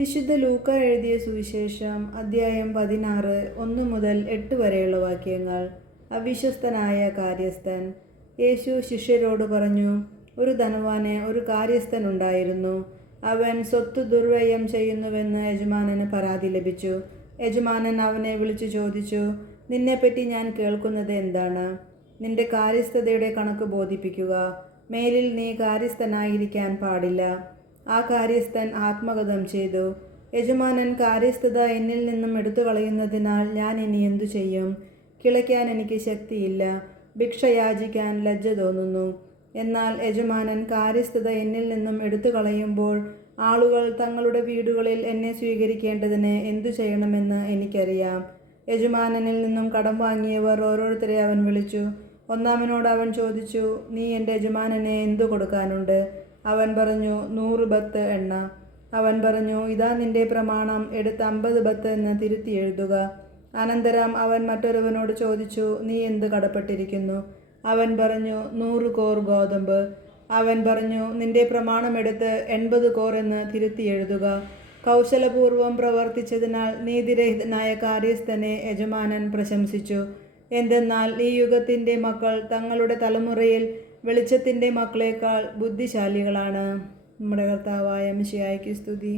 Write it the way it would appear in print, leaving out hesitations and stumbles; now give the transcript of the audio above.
വിശുദ്ധ ലൂക്ക എഴുതിയ സുവിശേഷം അദ്ധ്യായം 16 1 മുതൽ 8 വരെയുള്ള വാക്യങ്ങൾ. അവിശ്വസ്തനായ കാര്യസ്ഥൻ. യേശു ശിഷ്യരോട് പറഞ്ഞു, ഒരു ധനവാന് ഒരു കാര്യസ്ഥൻ ഉണ്ടായിരുന്നു. അവൻ സ്വത്ത് ദുർവ്യയം ചെയ്യുന്നുവെന്ന് യജമാനന് പരാതി ലഭിച്ചു. യജമാനൻ അവനെ വിളിച്ചു ചോദിച്ചു, നിന്നെപ്പറ്റി ഞാൻ കേൾക്കുന്നത് എന്താണ്? നിന്റെ കാര്യസ്ഥതയുടെ കണക്ക് ബോധിപ്പിക്കുക. മേലിൽ നീ കാര്യസ്ഥനായിരിക്കാൻ പാടില്ല. ആ കാര്യസ്ഥൻ ആത്മഗതം ചെയ്തു, യജമാനൻ കാര്യസ്ഥത എന്നിൽ നിന്നും എടുത്തു കളയുന്നതിനാൽ ഞാൻ ഇനി എന്തു ചെയ്യും? കിളയ്ക്കാൻ എനിക്ക് ശക്തിയില്ല, ഭിക്ഷ യാചിക്കാൻ ലജ്ജ തോന്നുന്നു. എന്നാൽ യജമാനൻ കാര്യസ്ഥത എന്നിൽ നിന്നും എടുത്തു കളയുമ്പോൾ ആളുകൾ തങ്ങളുടെ വീടുകളിൽ എന്നെ സ്വീകരിക്കേണ്ടതിന് എന്തു ചെയ്യണമെന്ന് എനിക്കറിയാം. യജമാനനിൽ നിന്നും കടം വാങ്ങിയവർ ഓരോരുത്തരെ അവൻ വിളിച്ചു. ഒന്നാമനോട് അവൻ ചോദിച്ചു, നീ എൻ്റെ യജമാനനെ എന്തു കൊടുക്കാനുണ്ട്? അവൻ പറഞ്ഞു, 100 ബത്ത് എണ്ണ. അവൻ പറഞ്ഞു, ഇതാ നിന്റെ പ്രമാണം, എടുത്ത് 50 ബത്ത് എന്ന് തിരുത്തി എഴുതുക. അനന്തരം അവൻ മറ്റൊരുവനോട് ചോദിച്ചു, നീ എന്ത് കടപ്പെട്ടിരിക്കുന്നു? അവൻ പറഞ്ഞു, 100 കോർ ഗോതമ്പ്. അവൻ പറഞ്ഞു, നിന്റെ പ്രമാണം എടുത്ത് 80 കോർ എന്ന് തിരുത്തി എഴുതുക. കൗശലപൂർവം പ്രവർത്തിച്ചതിനാൽ നീതിരഹിതനായ കാര്യസ്ഥനെ യജമാനൻ പ്രശംസിച്ചു. എന്തെന്നാൽ ഈ യുഗത്തിൻ്റെ മക്കൾ തങ്ങളുടെ തലമുറയിൽ വെളിച്ചത്തിൻ്റെ മക്കളേക്കാൾ ബുദ്ധിശാലികളാണ്. നമ്മുടെ കർത്താവായ മിശിഹായ്ക്ക് സ്തുതി.